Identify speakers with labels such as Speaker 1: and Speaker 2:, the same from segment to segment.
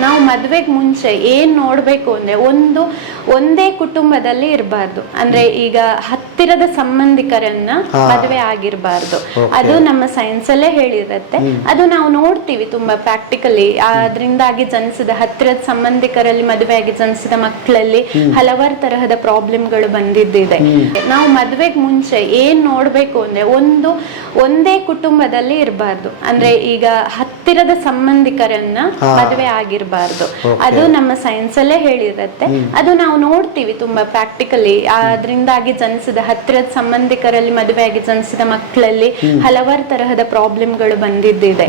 Speaker 1: ನಾವು ಮದ್ವೆಗ್ ಮುಂಚೆ ಏನ್ ನೋಡ್ಬೇಕು ಅಂದ್ರೆ ಒಂದು ಒಂದೇ ಕುಟುಂಬದಲ್ಲಿ ಇರಬಾರ್ದು. ಅಂದ್ರೆ ಈಗ ಹತ್ತಿರದ ಸಂಬಂಧಿಕರನ್ನ. ಮದುವೆ ಆಗಿರಬಾರ್ದು. ಅದು ನಮ್ಮ ಸೈನ್ಸ್ ಅಲ್ಲೇ ಹೇಳಿರುತ್ತೆ. ಅದು ನಾವು ನೋಡ್ತೀವಿ ತುಂಬಾ ಪ್ರಾಕ್ಟಿಕಲಿ ಅದರಿಂದಾಗಿ ಜನಿಸಿದ ಹತ್ತಿರದ ಸಂಬಂಧಿಕರಲ್ಲಿ ಮದುವೆಯಾಗಿ ಜನಿಸಿದ ಮಕ್ಕಳಲ್ಲಿ ಹಲವಾರು ತರಹದ ಪ್ರಾಬ್ಲಮ್ಗಳು ಬಂದಿದ್ದಿದೆ. ನಾವು ಮದ್ವೆಗ್ ಮುಂಚೆ ಏನ್ ನೋಡ್ಬೇಕು ಅಂದ್ರೆ ಒಂದು ಒಂದೇ ಕುಟುಂಬದಲ್ಲಿ ಇರಬಾರ್ದು. ಅಂದ್ರೆ ಈಗ ಹತ್ತಿರದ ಸಂಬಂಧಿಕರನ್ನ. ಮದುವೆ ಆಗಿರಬಾರ್ದು.
Speaker 2: Okay.
Speaker 1: ಅದು ನಮ್ಮ ಸೈನ್ಸ್ ಅಲ್ಲೇ ಹೇಳಿರುತ್ತೆ. ಅದು ನಾವು ನೋಡ್ತೀವಿ ತುಂಬಾ ಪ್ರಾಕ್ಟಿಕಲಿ ಅದರಿಂದಾಗಿ ಜನಿಸಿದ ಹತ್ತಿರದ ಸಂಬಂಧಿಕರಲ್ಲಿ ಮದುವೆಯಾಗಿ ಜನಿಸಿದ ಮಕ್ಕಳಲ್ಲಿ ಹಲವಾರು ತರಹದ ಪ್ರಾಬ್ಲಮ್ಗಳು ಬಂದಿದ್ದಿದೆ.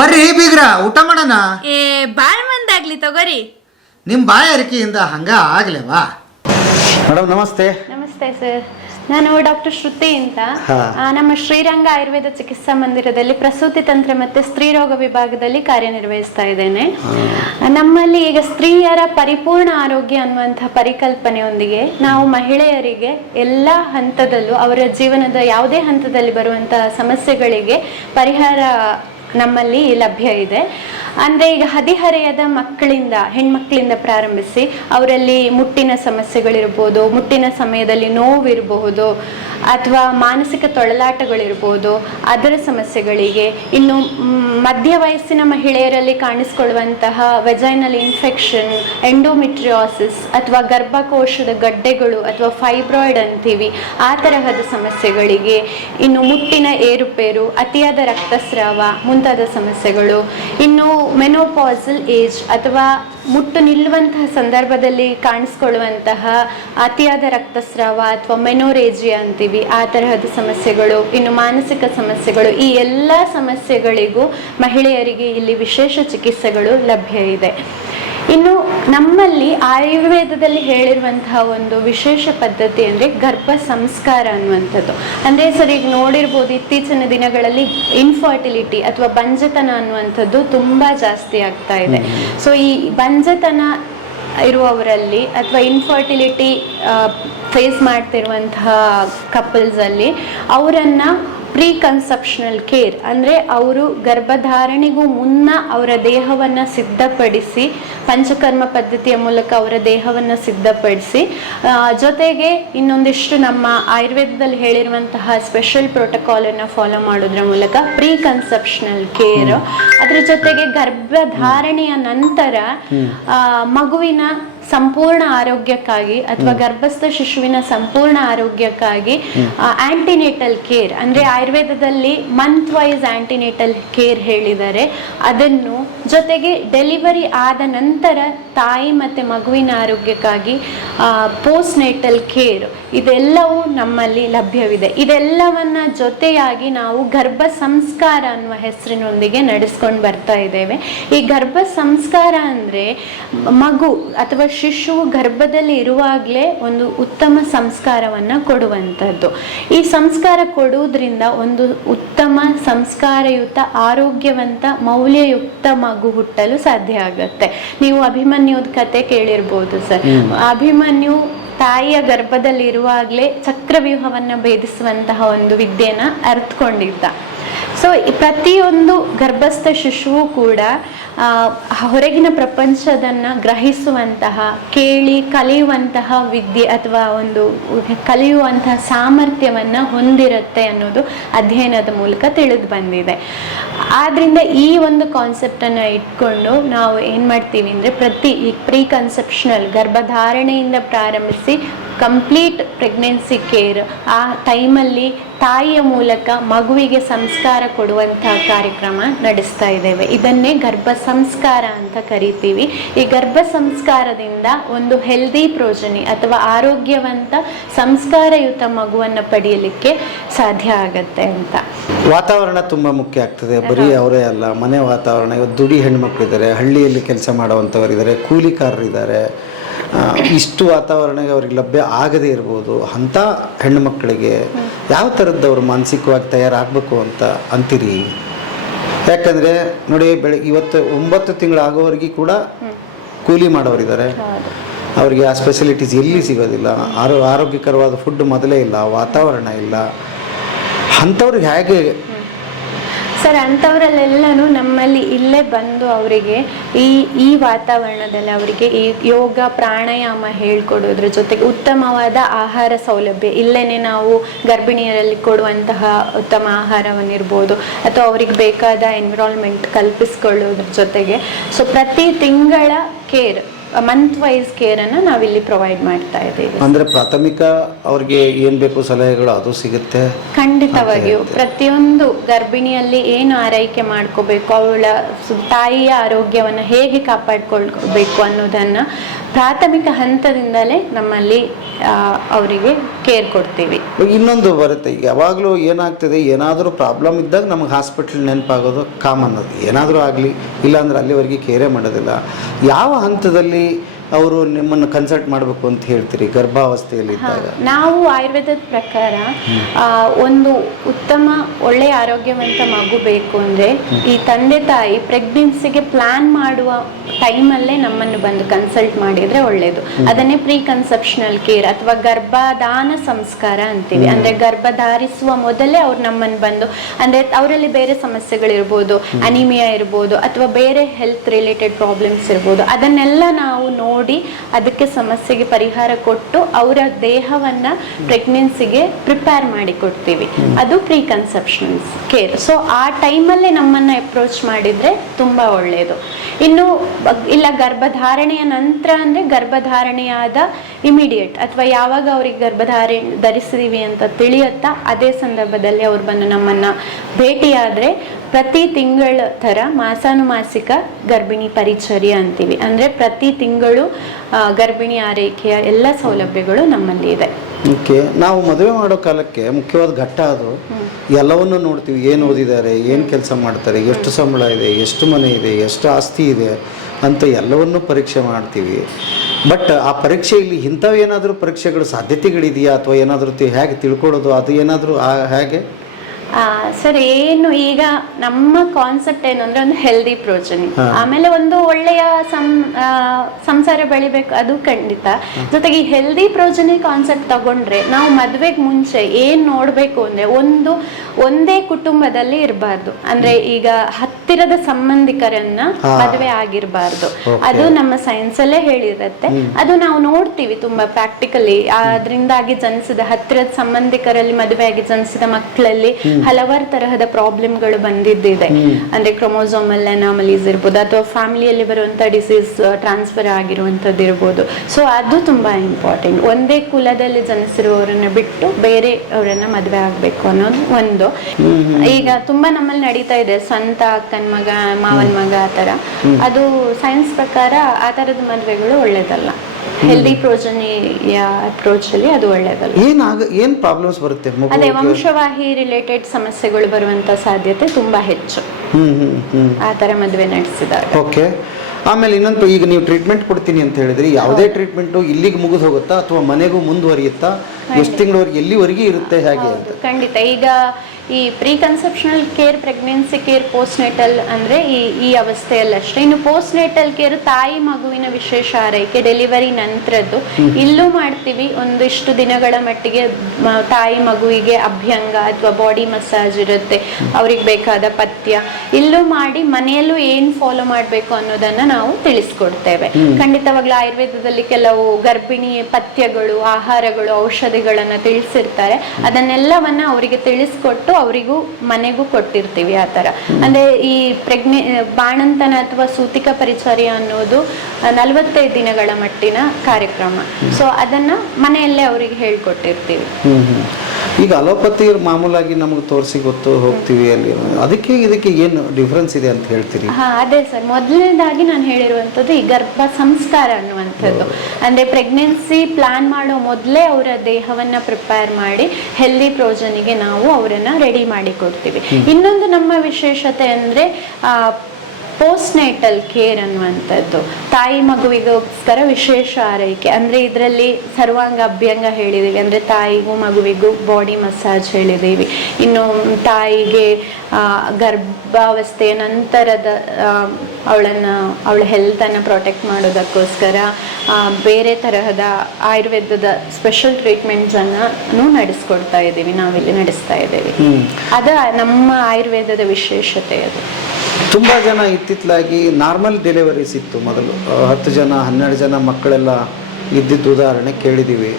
Speaker 2: ಬರ್ರಿ ಬೀಗ್ರ ಊಟ ಮಾಡೋಣ?
Speaker 3: ಏ ಬಾಳ್ ಮಂದಾಗ್ಲಿ ತಗೋರಿ.
Speaker 2: ನಿಮ್ಮ ಬಾಯಾರಿಕೆಯಿಂದ ಹಂಗ ಆಗ್ಲೇವಾ? ಮೇಡಮ್ ನಮಸ್ತೆ.
Speaker 1: ನಮಸ್ತೆ ಸರ್. ನಾನು ಡಾಕ್ಟರ್ ಶ್ರುತಿ ಅಂತ. ನಮ್ಮ ಶ್ರೀರಂಗ ಆಯುರ್ವೇದ ಚಿಕಿತ್ಸಾ ಮಂದಿರದಲ್ಲಿ ಪ್ರಸೂತಿ ತಂತ್ರ ಮತ್ತೆ ಸ್ತ್ರೀರೋಗ ವಿಭಾಗದಲ್ಲಿ ಕಾರ್ಯನಿರ್ವಹಿಸ್ತಾ ಇದ್ದೇನೆ. ನಮ್ಮಲ್ಲಿ ಈಗ ಸ್ತ್ರೀಯರ ಪರಿಪೂರ್ಣ ಆರೋಗ್ಯ ಅನ್ನುವಂತಹ ಪರಿಕಲ್ಪನೆಯೊಂದಿಗೆ ನಾವು ಮಹಿಳೆಯರಿಗೆ ಎಲ್ಲ ಹಂತದಲ್ಲೂ ಅವರ ಜೀವನದ ಯಾವುದೇ ಹಂತದಲ್ಲಿ ಬರುವಂತಹ ಸಮಸ್ಯೆಗಳಿಗೆ ಪರಿಹಾರ ನಮ್ಮಲ್ಲಿ ಲಭ್ಯ ಇದೆ. ಅಂದ್ರೆ ಈಗ ಹದಿಹರೆಯದ ಮಕ್ಕಳಿಂದ, ಹೆಣ್ಮಕ್ಳಿಂದ ಪ್ರಾರಂಭಿಸಿ, ಅವರಲ್ಲಿ ಮುಟ್ಟಿನ ಸಮಸ್ಯೆಗಳಿರ್ಬೋದು, ಮುಟ್ಟಿನ ಸಮಯದಲ್ಲಿ ನೋವಿರಬಹುದು ಅಥವಾ ಮಾನಸಿಕ ತೊಳಲಾಟಗಳಿರ್ಬೋದು, ಅದರ ಸಮಸ್ಯೆಗಳಿಗೆ, ಇನ್ನು ಮಧ್ಯ ವಯಸ್ಸಿನ ಮಹಿಳೆಯರಲ್ಲಿ ಕಾಣಿಸ್ಕೊಳ್ಳುವಂತಹ ವೆಜೈನಲ್ ಇನ್ಫೆಕ್ಷನ್ ಎಂಡೋಮಿಟ್ರಿಯಾಸಿಸ್ ಅಥವಾ ಗರ್ಭಕೋಶದ ಗಡ್ಡೆಗಳು ಅಥವಾ ಫೈಬ್ರಾಯ್ಡ್ ಅಂತೀವಿ, ಆ ತರಹದ ಸಮಸ್ಯೆಗಳಿಗೆ ಇನ್ನು ಮುಟ್ಟಿನ ಏರುಪೇರು, ಅತಿಯಾದ ರಕ್ತಸ್ರಾವ ಮುಂತಾದ ಸಮಸ್ಯೆಗಳು, ಇನ್ನು ಮೆನೋಪಾಸಲ್ ಏಜ್ ಅಥವಾ ಮುಟ್ಟು ನಿಲ್ಲುವಂತಹ ಸಂದರ್ಭದಲ್ಲಿ ಕಾಣಿಸ್ಕೊಳ್ಳುವಂತಹ ಅತಿಯಾದ ರಕ್ತಸ್ರಾವ ಅಥವಾ ಮೆನೋರೇಜಿಯಾ ಅಂತೀವಿ ಆ ತರಹದ ಸಮಸ್ಯೆಗಳು ಇನ್ನು ಮಾನಸಿಕ ಸಮಸ್ಯೆಗಳು ಈ ಎಲ್ಲ ಸಮಸ್ಯೆಗಳಿಗೂ ಮಹಿಳೆಯರಿಗೆ ಇಲ್ಲಿ ವಿಶೇಷ ಚಿಕಿತ್ಸೆಗಳು ಲಭ್ಯ ಇದೆ. ಇನ್ನು ನಮ್ಮಲ್ಲಿ ಆಯುರ್ವೇದದಲ್ಲಿ ಹೇಳಿರುವಂತಹ ಒಂದು ವಿಶೇಷ ಪದ್ಧತಿ ಅಂದ್ರೆ ಗರ್ಭ ಸಂಸ್ಕಾರ ಅನ್ನುವಂಥದ್ದು. ಅಂದ್ರೆ ಸರ್ ಈಗ ನೋಡಿರ್ಬೋದು ಇತ್ತೀಚಿನ ದಿನಗಳಲ್ಲಿ ಇನ್ಫರ್ಟಿಲಿಟಿ ಅಥವಾ ಬಂಜತನ ಅನ್ನುವಂಥದ್ದು ತುಂಬಾ ಜಾಸ್ತಿ ಆಗ್ತಾ ಇದೆ. ಸೊ ಈ ಬಂಜತನ ಇರುವವರಲ್ಲಿ ಅಥವಾ ಇನ್ಫರ್ಟಿಲಿಟಿ ಫೇಸ್ ಮಾಡ್ತಿರುವಂತಹ ಕಪಲ್ಸಲ್ಲಿ ಅವರನ್ನ ಪ್ರೀ ಕನ್ಸೆಪ್ಷನಲ್ ಕೇರ್ ಅಂದರೆ ಅವರು ಗರ್ಭಧಾರಣೆಗೂ ಮುನ್ನ ಅವರ ದೇಹವನ್ನು ಸಿದ್ಧಪಡಿಸಿ ಪಂಚಕರ್ಮ ಪದ್ಧತಿಯ ಮೂಲಕ ಅವರ ದೇಹವನ್ನು ಸಿದ್ಧಪಡಿಸಿ ಜೊತೆಗೆ ಇನ್ನೊಂದಿಷ್ಟು ನಮ್ಮ ಆಯುರ್ವೇದದಲ್ಲಿ ಹೇಳಿರುವಂತಹ ಸ್ಪೆಷಲ್ ಪ್ರೋಟೋಕಾಲನ್ನು ಫಾಲೋ ಮಾಡೋದ್ರ ಮೂಲಕ ಪ್ರೀ ಕನ್ಸೆಪ್ಷನಲ್ ಕೇರ್ ಅದ್ರ ಜೊತೆಗೆ ಗರ್ಭಧಾರಣೆಯ ನಂತರ ಮಗುವಿನ ಸಂಪೂರ್ಣ ಆರೋಗ್ಯಕ್ಕಾಗಿ ಅಥವಾ ಗರ್ಭಸ್ಥ ಶಿಶುವಿನ ಸಂಪೂರ್ಣ ಆರೋಗ್ಯಕ್ಕಾಗಿ ಆಂಟಿನೇಟಲ್ ಕೇರ್ ಅಂದ್ರೆ ಆಯುರ್ವೇದದಲ್ಲಿ ಮಂತ್ ವೈಸ್ ಆಂಟಿನೇಟಲ್ ಕೇರ್ ಹೇಳಿದ್ದಾರೆ ಅದನ್ನು ಜೊತೆಗೆ ಡೆಲಿವರಿ ಆದ ನಂತರ ತಾಯಿ ಮತ್ತೆ ಮಗುವಿನ ಆರೋಗ್ಯಕ್ಕಾಗಿ ಪೋಸ್ಟ್ ನೇಟಲ್ ಕೇರ್ ಇದೆಲ್ಲವೂ ನಮ್ಮಲ್ಲಿ ಲಭ್ಯವಿದೆ. ಇದೆಲ್ಲವನ್ನ ಜೊತೆಯಾಗಿ ನಾವು ಗರ್ಭ ಸಂಸ್ಕಾರ ಅನ್ನುವ ಹೆಸರಿನೊಂದಿಗೆ ನಡೆಸ್ಕೊಂಡು ಬರ್ತಾ ಇದ್ದೇವೆ. ಈ ಗರ್ಭ ಸಂಸ್ಕಾರ ಅಂದ್ರೆ ಮಗು ಅಥವಾ ಶಿಶು ಗರ್ಭದಲ್ಲಿ ಇರುವಾಗಲೇ ಒಂದು ಉತ್ತಮ ಸಂಸ್ಕಾರವನ್ನ ಕೊಡುವಂಥದ್ದು ಈ ಸಂಸ್ಕಾರ ಕೊಡುವುದರಿಂದ ಒಂದು ಉತ್ತಮ ಸಂಸ್ಕಾರಯುತ ಆರೋಗ್ಯವಂತ ಮೌಲ್ಯಯುಕ್ತ ಮಗು ಹುಟ್ಟಲು ಸಾಧ್ಯ ಆಗುತ್ತೆ. ನೀವು ಅಭಿಮನ್ಯುದ ಕತೆ ಕೇಳಿರ್ಬೋದು ಸರ್. ಅಭಿಮನ್ಯು ತಾಯಿಯ ಗರ್ಭದಲ್ಲಿ ಇರುವಾಗಲೇ ಚಕ್ರವ್ಯೂಹವನ್ನ ಭೇದಿಸುವಂತಹ ಒಂದು ವಿದ್ಯೆನ ಅರ್ಥಕೊಂಡಿದ್ದ ಸೊ ಪ್ರತಿಯೊಂದು ಗರ್ಭಸ್ಥ ಶಿಶುವು ಕೂಡ ಹೊರಗಿನ ಪ್ರಪಂಚದನ್ನ ಗ್ರಹಿಸುವಂತಹ, ಕೇಳಿ ಕಲಿಯುವಂತಹ ವಿದ್ಯೆ ಅಥವಾ ಒಂದು ಕಲಿಯುವಂತಹ ಸಾಮರ್ಥ್ಯವನ್ನ ಹೊಂದಿರುತ್ತೆ ಅನ್ನೋದು ಅಧ್ಯಯನದ ಮೂಲಕ ತಿಳಿದು ಬಂದಿದೆ. ಆದ್ರಿಂದ ಈ ಒಂದು ಕಾನ್ಸೆಪ್ಟ್ ಅನ್ನ ಇಟ್ಕೊಂಡು ನಾವು ಏನ್ ಮಾಡ್ತೀವಿ ಅಂದ್ರೆ ಪ್ರತಿ ಈ ಪ್ರೀ ಕನ್ಸೆಪ್ಷನಲ್ ಗರ್ಭಧಾರಣೆಯಿಂದ ಪ್ರಾರಂಭಿಸಿ ಕಂಪ್ಲೀಟ್ ಪ್ರೆಗ್ನೆನ್ಸಿ ಕೇರ್ ಆ ಟೈಮಲ್ಲಿ ತಾಯಿಯ ಮೂಲಕ ಮಗುವಿಗೆ ಸಂಸ್ಕಾರ ಕೊಡುವಂತಹ ಕಾರ್ಯಕ್ರಮ ನಡೆಸ್ತಾ ಇದ್ದೇವೆ. ಇದನ್ನೇ ಗರ್ಭ ಸಂಸ್ಕಾರ ಅಂತ ಕರಿತೀವಿ. ಈ ಗರ್ಭ ಸಂಸ್ಕಾರದಿಂದ ಒಂದು ಹೆಲ್ದಿ ಪ್ರೋಜನಿ ಅಥವಾ ಆರೋಗ್ಯವಂತ ಸಂಸ್ಕಾರಯುತ ಮಗುವನ್ನು ಪಡೆಯಲಿಕ್ಕೆ ಸಾಧ್ಯ ಆಗತ್ತೆ ಅಂತ.
Speaker 2: ವಾತಾವರಣ ತುಂಬ ಮುಖ್ಯ ಆಗ್ತದೆ. ಬರೀ ಅವರೇ ಅಲ್ಲ ಮನೆ ವಾತಾವರಣ ಇವತ್ತು ದುಡಿ ಹೆಣ್ಮಕ್ಳಿದ್ದಾರೆ ಹಳ್ಳಿಯಲ್ಲಿ ಕೆಲಸ ಮಾಡುವಂಥವರಿದ್ದಾರೆ ಕೂಲಿಕಾರರಿದ್ದಾರೆ ಇಷ್ಟು ವಾತಾವರಣಕ್ಕೆ ಅವ್ರಿಗೆ ಲಭ್ಯ ಆಗದೇ ಇರ್ಬೋದು. ಅಂಥ ಹೆಣ್ಣುಮಕ್ಕಳಿಗೆ ಯಾವ ಥರದ್ದವ್ರು ಮಾನಸಿಕವಾಗಿ ತಯಾರಾಗಬೇಕು ಅಂತ ಅಂತೀರಿ? ಯಾಕಂದರೆ ನೋಡಿ ಬೆಳಿಗ್ಗೆ ಇವತ್ತು ಒಂಬತ್ತು ತಿಂಗಳಾಗೋವರೆಗೆ ಕೂಡ ಕೂಲಿ ಮಾಡೋರಿದ್ದಾರೆ. ಅವರಿಗೆ ಆ ಸ್ಪೆಷಲಿಟೀಸ್ ಎಲ್ಲಿ ಸಿಗೋದಿಲ್ಲ. ಆರೋ ಆರೋಗ್ಯಕರವಾದ ಫುಡ್ ಮೊದಲೇ ಇಲ್ಲ ವಾತಾವರಣ ಇಲ್ಲ. ಅಂಥವ್ರಿಗೆ ಹೇಗೆ
Speaker 1: ಸರ್, ಅಂಥವರಲ್ಲೆಲ್ಲನೂ ನಮ್ಮಲ್ಲಿ ಇಲ್ಲೇ ಬಂದು ಅವರಿಗೆ ಈ ಈ ವಾತಾವರಣದಲ್ಲಿ ಅವರಿಗೆ ಈ ಯೋಗ, ಪ್ರಾಣಾಯಾಮ ಹೇಳ್ಕೊಡೋದ್ರ ಜೊತೆಗೆ ಉತ್ತಮವಾದ ಆಹಾರ ಸೌಲಭ್ಯ. ಇಲ್ಲೇನೆ ನಾವು ಗರ್ಭಿಣಿಯರಲ್ಲಿ ಕೊಡುವಂತಹ ಉತ್ತಮ ಆಹಾರವನ್ನಿರ್ಬೋದು, ಅಥವಾ ಅವ್ರಿಗೆ ಬೇಕಾದ ಎನ್ವಿರಾನ್ಮೆಂಟ್ ಕಲ್ಪಿಸ್ಕೊಳ್ಳೋದ್ರ ಜೊತೆಗೆ. ಸೊ ಪ್ರತಿ ತಿಂಗಳ ಕೇರ್ ಮಂತ್ ವೈಸ್ ಕೇರನ್ನು ನಾವಿಲ್ಲಿ ಪ್ರೊವೈಡ್ ಮಾಡ್ತಾ ಇದ್ದೀವಿ.
Speaker 2: ಅಂದ್ರೆ ಪ್ರಾಥಮಿಕ ಅವ್ರಿಗೆ ಏನ್ ಬೇಕು ಸಲಹೆಗಳು ಅದು ಸಿಗುತ್ತೆ?
Speaker 1: ಖಂಡಿತವಾಗಿಯೂ. ಪ್ರತಿಯೊಂದು ಗರ್ಭಿಣಿಯಲ್ಲಿ ಏನು ಆರೈಕೆ ಮಾಡ್ಕೋಬೇಕು ಅವಳ ತಾಯಿಯ ಆರೋಗ್ಯವನ್ನ ಹೇಗೆ ಕಾಪಾಡ್ಕೊಳ್ಬೇಕು ಅನ್ನೋದನ್ನ ಪ್ರಾಥಮಿಕ ಹಂತದಿಂದಲೇ ನಮ್ಮಲ್ಲಿ ಅವರಿಗೆ ಕೇರ್ ಕೊಡ್ತೀವಿ.
Speaker 2: ಇನ್ನೊಂದು ಬರುತ್ತೆ ಯಾವಾಗಲೂ ಏನಾಗ್ತದೆ, ಏನಾದರೂ ಪ್ರಾಬ್ಲಮ್ ಇದ್ದಾಗ ನಮಗೆ ಹಾಸ್ಪಿಟ್ಲ್ ನೆನಪಾಗೋದು ಕಾಮನ್ ಅದು. ಏನಾದರೂ ಆಗಲಿ, ಇಲ್ಲಾಂದ್ರೆ ಅಲ್ಲಿವರೆಗೆ ಕೇರೇ ಮಾಡೋದಿಲ್ಲ. ಯಾವ ಹಂತದಲ್ಲಿ ಅವರು ನಿಮ್ಮನ್ನು ಕನ್ಸಲ್ಟ್ ಮಾಡಬೇಕು ಅಂತ ಹೇಳ್ತೀರಿ ಗರ್ಭಾವಸ್ಥೆಯಲ್ಲಿ
Speaker 1: ನಾವು ಆಯುರ್ವೇದದ ಪ್ರಕಾರ ಒಂದು ಉತ್ತಮ ಒಳ್ಳೆ ಆರೋಗ್ಯವಂತ ಮಗು ಬೇಕು ಅಂದ್ರೆ ಈ ತಂದೆ ತಾಯಿ ಪ್ರೆಗ್ನೆನ್ಸಿಗೆ ಪ್ಲಾನ್ ಮಾಡುವ ಟೈಮಲ್ಲೇ ನಮ್ಮನ್ನು ಬಂದು ಕನ್ಸಲ್ಟ್ ಮಾಡಿದ್ರೆ ಒಳ್ಳೇದು. ಅದನ್ನೇ ಪ್ರೀ ಕನ್ಸೆಪ್ಷನಲ್ ಕೇರ್ ಅಥವಾ ಗರ್ಭದಾನ ಸಂಸ್ಕಾರ ಅಂತೀವಿ. ಅಂದ್ರೆ ಗರ್ಭ ಧಾರಿಸುವ ಮೊದಲೇ ಅವ್ರು ನಮ್ಮನ್ನು ಬಂದು ಅಂದ್ರೆ ಅವರಲ್ಲಿ ಬೇರೆ ಸಮಸ್ಯೆಗಳಿರ್ಬೋದು ಅನಿಮಿಯಾ ಇರ್ಬೋದು ಅಥವಾ ಬೇರೆ ಹೆಲ್ತ್ ರಿಲೇಟೆಡ್ ಪ್ರಾಬ್ಲಮ್ಸ್ ಇರ್ಬೋದು ಅದನ್ನೆಲ್ಲ ನಾವು ನೋಡಿ ಅದಕ್ಕೆ ಸಮಸ್ಯೆಗೆ ಪರಿಹಾರ ಕೊಟ್ಟು ಅವರ ದೇಹವನ್ನ ಪ್ರೆಗ್ನೆನ್ಸಿಗೆ ಪ್ರಿಪೇರ್ ಮಾಡಿ ಕೊಡ್ತೀವಿ ಅದು ಪ್ರೀ ಕನ್ಸೆಪ್ಷನ್ ಕೇರ್ ಸೊ ಆ ಟೈಮಲ್ಲಿ ನಮ್ಮನ್ನ ಅಪ್ರೋಚ್ ಮಾಡಿದ್ರೆ ತುಂಬಾ ಒಳ್ಳೆಯದು ಇನ್ನು ಇಲ್ಲ ಗರ್ಭಧಾರಣೆಯ ನಂತರ ಅಂದ್ರೆ ಗರ್ಭಧಾರಣೆಯಾದ ಇಮಿಡಿಯೇಟ್ ಅಥವಾ ಯಾವಾಗ ಅವ್ರಿಗೆ ಗರ್ಭಧಾರಣೆ ಧರಿಸಿದೀವಿ ಅಂತ ತಿಳಿಯುತ್ತಾ ಅದೇ ಸಂದರ್ಭದಲ್ಲಿ ಅವ್ರು ಬಂದು ನಮ್ಮನ್ನ ಭೇಟಿಯಾದ್ರೆ ಪ್ರತಿ ತಿಂಗಳ ಥರ ಮಾಸಾನುಮಾಸಿಕ ಗರ್ಭಿಣಿ ಪರಿಚರ್ಯ ಅಂತೀವಿ. ಅಂದ್ರೆ ಪ್ರತಿ ತಿಂಗಳು ಗರ್ಭಿಣಿ ಆರೈಕೆಯ ಎಲ್ಲ ಸೌಲಭ್ಯಗಳು ನಮ್ಮಲ್ಲಿ ಇದೆ.
Speaker 2: ಓಕೆ. ನಾವು ಮದುವೆ ಮಾಡೋ ಕಾಲಕ್ಕೆ ಮುಖ್ಯವಾದ ಘಟ್ಟ ಅದು. ಎಲ್ಲವನ್ನು ನೋಡ್ತೀವಿ. ಏನು ಓದಿದ್ದಾರೆ ಏನು ಕೆಲಸ ಮಾಡ್ತಾರೆ ಎಷ್ಟು ಸಂಬಳ ಇದೆ ಎಷ್ಟು ಮನೆ ಇದೆ ಎಷ್ಟು ಆಸ್ತಿ ಇದೆ ಅಂತ ಎಲ್ಲವನ್ನು ಪರೀಕ್ಷೆ ಮಾಡ್ತೀವಿ. ಬಟ್ ಆ ಪರೀಕ್ಷೆಯಲ್ಲಿ ಇಂಥವು ಏನಾದರೂ ಪರೀಕ್ಷೆಗಳು ಸಾಧ್ಯತೆಗಳಿದೆಯಾ ಅಥವಾ ಏನಾದರೂ ಹೇಗೆ ತಿಳ್ಕೊಳ್ಳೋದು ಅದು ಏನಾದರೂ ಹೇಗೆ?
Speaker 1: ಸರ್ ಏನು ಈಗ ನಮ್ಮ ಕಾನ್ಸೆಪ್ಟ್ ಏನು ಅಂದ್ರೆ ಒಂದು ಹೆಲ್ದಿ ಪ್ರೋಜನಿ ಆಮೇಲೆ ಒಂದು ಒಳ್ಳೆಯ ಸಂಸಾರ ಬೆಳಿಬೇಕು ಅದು ಖಂಡಿತ. ಜೊತೆಗೆ ಈ ಹೆಲ್ದಿ ಪ್ರೋಜನಿ ಕಾನ್ಸೆಪ್ಟ್ ತಗೊಂಡ್ರೆ ನಾವು ಮದ್ವೆಗೆ ಮುಂಚೆ ಏನ್ ನೋಡ್ಬೇಕು ಅಂದ್ರೆ ಒಂದು ಒಂದೇ ಕುಟುಂಬದಲ್ಲಿ ಇರಬಾರ್ದು. ಅಂದ್ರೆ ಈಗ ಹತ್ತಿರದ ಸಂಬಂಧಿಕರನ್ನ
Speaker 2: ಮದ್ವೆ
Speaker 1: ಮದುವೆ ಆಗಿರಬಾರ್ದು. ಅದು ನಮ್ಮ ಸೈನ್ಸ್ ಅಲ್ಲೇ ಹೇಳಿರತ್ತೆ. ಅದು ನಾವು ನೋಡ್ತೀವಿ ತುಂಬಾ ಪ್ರಾಕ್ಟಿಕಲಿ ಅದರಿಂದಾಗಿ ಜನಿಸಿದ ಹತ್ತಿರದ ಸಂಬಂಧಿಕರಲ್ಲಿ ಮದುವೆಯಾಗಿ ಜನಿಸಿದ ಮಕ್ಕಳಲ್ಲಿ ಹಲವಾರು ತರಹದ ಪ್ರಾಬ್ಲಮ್ಗಳು ಬಂದಿದ್ದಿದೆ. ಅಂದ್ರೆ ಕ್ರೊಮೋಸೋಮಲ್ ಅನಾಮಲೀಸ್ ಇರ್ಬೋದು ಅಥವಾ ಫ್ಯಾಮಿಲಿಯಲ್ಲಿ ಬರುವಂತ ಡಿಸೀಸ್ ಟ್ರಾನ್ಸ್ಫರ್ ಆಗಿರುವಂತದ್ದು ಇರ್ಬೋದು. ಸೊ ಅದು ತುಂಬಾ ಇಂಪಾರ್ಟೆಂಟ್ ಒಂದೇ ಕುಲದಲ್ಲಿ ಜನಿಸಿರುವವರನ್ನ ಬಿಟ್ಟು ಬೇರೆ ಅವರನ್ನ ಮದುವೆ ಆಗ್ಬೇಕು ಅನ್ನೋದು ಒಂದು. ಈಗ ತುಂಬಾ ನಮ್ಮಲ್ಲಿ ನಡೀತಾ ಇದೆ ಸ್ವಂತ ಅಕ್ಕನ ಮಗ ಮಾವನ್ ಮಗ ಆತರ ತರ ಅದು ಸೈನ್ಸ್ ಪ್ರಕಾರ ಆ ತರದ ಮದುವೆಗಳು ಒಳ್ಳೇದಲ್ಲ. ಹೆಲ್ದಿ ಪ್ರೋಜನಿಯ ಅಪ್ರೋಚ್ ಅಲ್ಲಿ ಅದು ಒಳ್ಳೇದಲ್ಲ.
Speaker 2: ಏನಾಗ ಏನು ಪ್ರಾಬ್ಲಮ್ಸ್ ಬರುತ್ತೆ
Speaker 1: ಅದೇ ವಂಶವಾಹಿ ರಿಲೇಟೆಡ್ ಸಮಸ್ಯೆಗಳು ಬರುವಂತ ಸಾಧ್ಯತೆ ತುಂಬಾ ಹೆಚ್ಚು. ಆ ತರ ಮದುವೆ ನಡೆಸಿದಾಗ.
Speaker 2: ಓಕೆ ಆಮೇಲೆ ಇನ್ನೊಂದು ಈಗ ನೀವು ಟ್ರೀಟ್ಮೆಂಟ್ ಕೊಡ್ತೀನಿ ಅಂತ ಹೇಳಿದ್ರಿ. ಯಾವುದೇ ಟ್ರೀಟ್ಮೆಂಟು ಇಲ್ಲಿಗೆ ಮುಗಿದು ಹೋಗುತ್ತಾ ಅಥವಾ ಮನೆಗೂ ಮುಂದುವರಿಯುತ್ತಾ? ಎಷ್ಟು ತಿಂಗಳವರೆಗೆ ಎಲ್ಲಿವರೆಗೆ ಇರುತ್ತೆ ಹೇಗೆ ಅಂತ?
Speaker 1: ಖಂಡಿತ. ಈಗ ಈ pre conceptional care pregnancy care post natal ಅಂದ್ರೆ ಈ ಈ ಅವಸ್ಥೆಯಲ್ಲಷ್ಟೇ ಇನ್ನು ಪೋಸ್ಟ್ ನೇಟಲ್ ಕೇರ್ ತಾಯಿ ಮಗುವಿನ ವಿಶೇಷ ಆರೈಕೆ ಡೆಲಿವರಿ ನಂತರದ್ದು. ಇಲ್ಲೂ ಮಾಡ್ತೀವಿ. ಒಂದಿಷ್ಟು ದಿನಗಳ ಮಟ್ಟಿಗೆ ತಾಯಿ ಮಗುವಿಗೆ ಅಭ್ಯಂಗ ಅಥವಾ ಬಾಡಿ ಮಸಾಜ್ ಇರುತ್ತೆ. ಅವ್ರಿಗೆ ಬೇಕಾದ ಪಥ್ಯ. ಇಲ್ಲೂ ಮಾಡಿ ಮನೆಯಲ್ಲೂ ಏನ್ ಫಾಲೋ ಮಾಡಬೇಕು ಅನ್ನೋದನ್ನ ನಾವು ತಿಳಿಸ್ಕೊಡ್ತೇವೆ. ಖಂಡಿತವಾಗ್ಲೂ ಆಯುರ್ವೇದದಲ್ಲಿ ಕೆಲವು ಗರ್ಭಿಣಿ ಪಥ್ಯಗಳು ಆಹಾರಗಳು ಔಷಧಿಗಳನ್ನ ತಿಳಿಸಿರ್ತಾರೆ. ಅದನ್ನೆಲ್ಲವನ್ನ ಅವರಿಗೆ ತಿಳಿಸ್ಕೊಟ್ಟು ಅವರಿಗೂ ಮನೆಗೂ ಕೊಟ್ಟಿರ್ತೀವಿ ಆ ತರ ಅಂದ್ರೆ ಈ ಪ್ರೆಗ್ನೆ ಬಾಣಂತನ ಅಥವಾ ಸೂತಿಕ ಪರಿಚರ್ಯ ಅನ್ನೋದು ನಲವತ್ತೈದು ದಿನಗಳ ಮಟ್ಟಿನ ಕಾರ್ಯಕ್ರಮ. ಸೊ ಅದನ್ನ ಮನೆಯಲ್ಲೇ ಅವರಿಗೆ ಹೇಳ್ಕೊಟ್ಟಿರ್ತೀವಿ.
Speaker 2: ಈಗ ಅಲೋಪತಿ ಮಾಮೂಲಾಗಿ ನಮಗೆ ತೋರಿಸಿ ಗೊತ್ತು ಹೋಗ್ತೀವಿ ಅಲ್ಲಿ. ಅದಕ್ಕೆ ಇದಕ್ಕೆ ಏನು ಡಿಫ್ರೆನ್ಸ್ ಇದೆ ಅಂತ ಹೇಳ್ತೀರಿ?
Speaker 1: ಹಾ ಅದೇ ಸರ್. ಮೊದಲನೇದಾಗಿ ನಾನು ಹೇಳಿರುವಂಥದ್ದು ಈ ಗರ್ಭ ಸಂಸ್ಕಾರ ಅನ್ನುವಂಥದ್ದು. ಅಂದ್ರೆ ಪ್ರೆಗ್ನೆನ್ಸಿ ಪ್ಲಾನ್ ಮಾಡೋ ಮೊದಲೇ ಅವರ ದೇಹವನ್ನ ಪ್ರಿಪೇರ್ ಮಾಡಿ ಹೆಲ್ದಿ ಪ್ರೋಜನಿಗೆ ನಾವು ಅವರನ್ನ ರೆಡಿ ಮಾಡಿ ಕೊಡ್ತೀವಿ ಇನ್ನೊಂದು ನಮ್ಮ ವಿಶೇಷತೆ ಅಂದ್ರೆ ಆ ಪೋಸ್ಟ್ ನೈಟಲ್ ಕೇರ್ ಅನ್ನುವಂಥದ್ದು. ತಾಯಿ ಮಗುವಿಗೋಸ್ಕರ ವಿಶೇಷ ಆರೈಕೆ. ಅಂದರೆ ಇದರಲ್ಲಿ ಸರ್ವಾಂಗ ಅಭ್ಯಂಗ ಹೇಳಿದ್ದೀವಿ ಅಂದರೆ ತಾಯಿಗೂ ಮಗುವಿಗೂ ಬಾಡಿ ಮಸಾಜ್ ಹೇಳಿದ್ದೀವಿ ಇನ್ನು ತಾಯಿಗೆ ಗರ್ಭಾವಸ್ಥೆಯ ನಂತರದ ಅವಳನ್ನ ಅವಳ ಹೆಲ್ತ್ ಅನ್ನ ಪ್ರೊಟೆಕ್ಟ್ ಮಾಡೋದಕ್ಕೋಸ್ಕರ ಬೇರೆ ತರಹದ ಆಯುರ್ವೇದದ ಸ್ಪೆಷಲ್ ಟ್ರೀಟ್ಮೆಂಟ್ಸನ್ನು ನಡೆಸ್ಕೊಡ್ತಾ ಇದ್ದೀವಿ ನಾವಿಲ್ಲಿ ನಡೆಸ್ತಾ ಇದ್ದೀವಿ. ಅದ ನಮ್ಮ ಆಯುರ್ವೇದದ ವಿಶೇಷತೆ ಅದು.
Speaker 2: ತುಂಬ ಜನ ಇತ್ತಿತ್ತಲಾಗಿ ನಾರ್ಮಲ್ ಡೆಲಿವರೀಸ್ ಇತ್ತು ಮೊದಲು. ಹತ್ತು ಜನ ಹನ್ನೆರಡು ಜನ ಮಕ್ಕಳೆಲ್ಲ ಇದ್ದಿದ್ದು ಉದಾಹರಣೆ ಕೇಳಿದ್ದೀವಿ.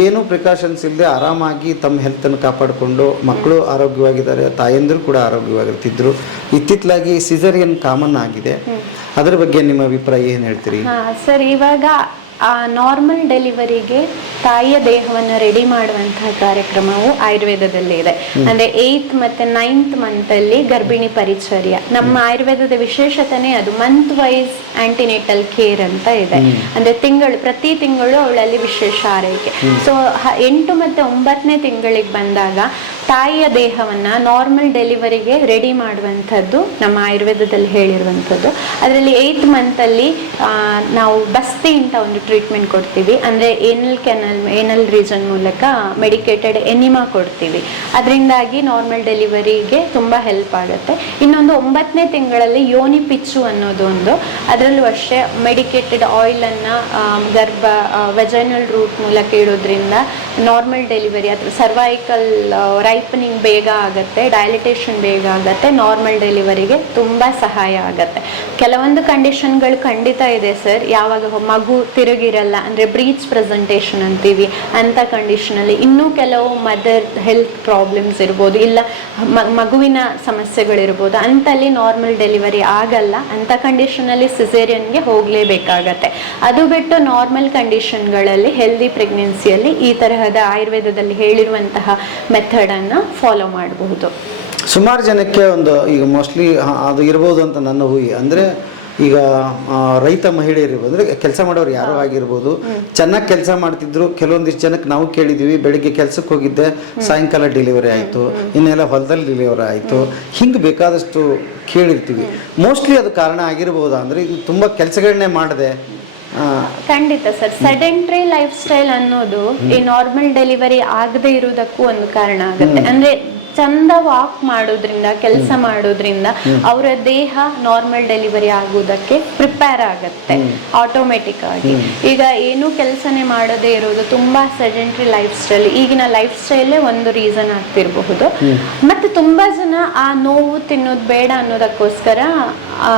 Speaker 2: ಏನು ಪ್ರಿಕಾಷನ್ಸ್ ಇಲ್ಲದೆ ಆರಾಮಾಗಿ ತಮ್ಮ ಹೆಲ್ತನ್ನು ಕಾಪಾಡಿಕೊಂಡು ಮಕ್ಕಳು ಆರೋಗ್ಯವಾಗಿದ್ದಾರೆ ತಾಯಂದಿರು ಕೂಡ ಆರೋಗ್ಯವಾಗಿರ್ತಿದ್ರು. ಇತ್ತಿತ್ತಲಾಗಿ ಸಿಸರಿಯನ್ ಕಾಮನ್ ಆಗಿದೆ. ಅದರ ಬಗ್ಗೆ ನಿಮ್ಮ ಅಭಿಪ್ರಾಯ ಏನು ಹೇಳ್ತೀರಿ?
Speaker 1: ಸರ್ ಇವಾಗ ಆ ನಾರ್ಮಲ್ ಡೆಲಿವರಿಗೆ ತಾಯಿಯ ದೇಹವನ್ನು ರೆಡಿ ಮಾಡುವಂತಹ ಕಾರ್ಯಕ್ರಮವು ಆಯುರ್ವೇದದಲ್ಲಿ ಇದೆ. ಅಂದ್ರೆ ಏಯ್ತ್ ಮತ್ತೆ ನೈನ್ತ್ ಮಂತ್ ಅಲ್ಲಿ ಗರ್ಭಿಣಿ ಪರಿಚರ್ಯ. ನಮ್ಮ ಆಯುರ್ವೇದದ ವಿಶೇಷತೆನೇ ಅದು ಮಂತ್ ವೈಸ್ ಆಂಟಿನೇಟಲ್ ಕೇರ್ ಅಂತ ಇದೆ. ಅಂದ್ರೆ ತಿಂಗಳು ಪ್ರತಿ ತಿಂಗಳು ಅವಳಲ್ಲಿ ವಿಶೇಷ ಆರೈಕೆ. ಸೊ ಎಂಟು ಮತ್ತೆ ಒಂಬತ್ತನೇ ತಿಂಗಳಿಗೆ ಬಂದಾಗ ತಾಯಿಯ ದೇಹವನ್ನ ನಾರ್ಮಲ್ ಡೆಲಿವರಿಗೆ ರೆಡಿ ಮಾಡುವಂಥದ್ದು ನಮ್ಮ ಆಯುರ್ವೇದದಲ್ಲಿ ಹೇಳಿರುವಂಥದ್ದು. ಅದರಲ್ಲಿ ಏಯ್ತ್ ಅಲ್ಲಿ ನಾವು ಬಸ್ತಿ ಅಂತ ಒಂದು ಟ್ರೀಟ್ಮೆಂಟ್ ಕೊಡ್ತೀವಿ. ಅಂದರೆ ಏನಲ್ ಕೆನಲ್ ಏನಲ್ ರೀಸನ್ ಮೂಲಕ ಮೆಡಿಕೇಟೆಡ್ ಎನಿಮಾ ಕೊಡ್ತೀವಿ. ಅದರಿಂದಾಗಿ ನಾರ್ಮಲ್ ಡೆಲಿವರಿಗೆ ತುಂಬ ಹೆಲ್ಪ್ ಆಗುತ್ತೆ. ಇನ್ನೊಂದು ಒಂಬತ್ತನೇ ತಿಂಗಳಲ್ಲಿ ಯೋನಿ ಪಿಚ್ಚು ಅನ್ನೋದು ಒಂದು. ಅದರಲ್ಲೂ ಅಷ್ಟೇ ಮೆಡಿಕೇಟೆಡ್ ಆಯಿಲನ್ನು ಗರ್ಭ ವೆಜೈನಲ್ ರೂಟ್ ಮೂಲಕ ಇಡೋದ್ರಿಂದ ನಾರ್ಮಲ್ ಡೆಲಿವರಿ ಅಥವಾ ಸರ್ವೈಕಲ್ ರೈಪನಿಂಗ್ ಬೇಗ ಆಗುತ್ತೆ ಡಯಾಲಿಟೇಷನ್ ಬೇಗ ಆಗುತ್ತೆ ನಾರ್ಮಲ್ ಡೆಲಿವರಿಗೆ ತುಂಬ ಸಹಾಯ ಆಗುತ್ತೆ. ಕೆಲವೊಂದು ಕಂಡೀಷನ್ಗಳು ಖಂಡಿತ ಇದೆ ಸರ್. ಯಾವಾಗ ಮಗು ತಿರುಗಿರಲ್ಲ ಅಂದರೆ ಬ್ರೀಚ್ ಪ್ರೆಸೆಂಟೇಷನ್ ಅಂತೀವಿ ಅಂಥ ಕಂಡೀಷನಲ್ಲಿ ಇನ್ನೂ ಕೆಲವು ಮದರ್ ಹೆಲ್ತ್ ಪ್ರಾಬ್ಲಮ್ಸ್ ಇರ್ಬೋದು, ಇಲ್ಲ ಮಗುವಿನ ಸಮಸ್ಯೆಗಳಿರ್ಬೋದು ಅಂಥಲ್ಲಿ ನಾರ್ಮಲ್ ಡೆಲಿವರಿ ಆಗಲ್ಲ. ಅಂಥ ಕಂಡೀಷನಲ್ಲಿ ಸಿಸೇರಿಯನ್ಗೆ ಹೋಗಲೇಬೇಕಾಗತ್ತೆ. ಅದು ಬಿಟ್ಟು ನಾರ್ಮಲ್ ಕಂಡೀಷನ್ಗಳಲ್ಲಿ ಹೆಲ್ದಿ ಪ್ರೆಗ್ನೆನ್ಸಿಯಲ್ಲಿ ಈ ತರಹದ ಆಯುರ್ವೇದದಲ್ಲಿ ಹೇಳಿರುವಂತಹ ಮೆಥಡನ್ನು ಫಾಲೋ ಮಾಡಬಹುದು.
Speaker 2: ಸುಮಾರು ಜನಕ್ಕೆ ಒಂದು, ಈಗ ಮೋಸ್ಟ್ಲಿ ಅದು ಇರ್ಬೋದು ಅಂತ ನನ್ನ ಊಹೆ. ಅಂದರೆ ಈಗ ರೈತ ಮಹಿಳೆಯರು ಇರ್ಬೋದು ಅಂದರೆ ಕೆಲಸ ಮಾಡೋರು ಯಾರೋ ಆಗಿರ್ಬೋದು. ಚೆನ್ನಾಗಿ ಕೆಲಸ ಮಾಡ್ತಿದ್ರು ಕೆಲವೊಂದಿಷ್ಟು ಜನಕ್ಕೆ ನಾವು ಕೇಳಿದ್ದೀವಿ ಬೆಳಿಗ್ಗೆ ಕೆಲಸಕ್ಕೆ ಹೋಗಿದ್ದೆ ಸಾಯಂಕಾಲ ಡೆಲಿವರಿ ಆಯಿತು ಇನ್ನೆಲ್ಲ ಹೊಲದಲ್ಲಿ ಡೆಲಿವರಿ ಆಯಿತು. ಹಿಂಗೆ ಬೇಕಾದಷ್ಟು ಕೇಳಿರ್ತೀವಿ. ಮೋಸ್ಟ್ಲಿ ಅದು ಕಾರಣ ಆಗಿರ್ಬೋದಾ? ಅಂದರೆ ಇದು ತುಂಬ ಕೆಲಸಗಳನ್ನೇ ಮಾಡಿದೆ.
Speaker 1: ಖಂಡಿತ ಸರ್. ಸೆಡೆಂಟ್ರಿ ಲೈಫ್ ಸ್ಟೈಲ್ ಅನ್ನೋದು ಈ ನಾರ್ಮಲ್ ಡೆಲಿವರಿ ಆಗದೆ ಇರುವುದಕ್ಕೂ ಒಂದು ಕಾರಣ ಆಗುತ್ತೆ. ಅಂದ್ರೆ ಚಂದ ವಾಕ್ ಮಾಡೋದ್ರಿಂದ ಕೆಲಸ ಮಾಡೋದ್ರಿಂದ ಅವರ ದೇಹ ನಾರ್ಮಲ್ ಡೆಲಿವರಿ ಆಗುವುದಕ್ಕೆ ಪ್ರಿಪೇರ್ ಆಗುತ್ತೆ. ಆಟೋಮೆಟಿಕ್ ಆಗಿ. ಈಗ ಏನು ಕೆಲಸನೇ ಮಾಡದೇ ಇರೋದು ತುಂಬಾ ಸೆಡೆಂಟ್ರಿ ಲೈಫ್ ಸ್ಟೈಲ್ ಈಗಿನ ಲೈಫ್ ಸ್ಟೈಲೇ ಒಂದು ರೀಸನ್ ಆಗ್ತಿರಬಹುದು. ಮತ್ತೆ ತುಂಬಾ ಜನ ಆ ನೋವು ತಿನ್ನೋದು ಬೇಡ ಅನ್ನೋದಕ್ಕೋಸ್ಕರ ಆ,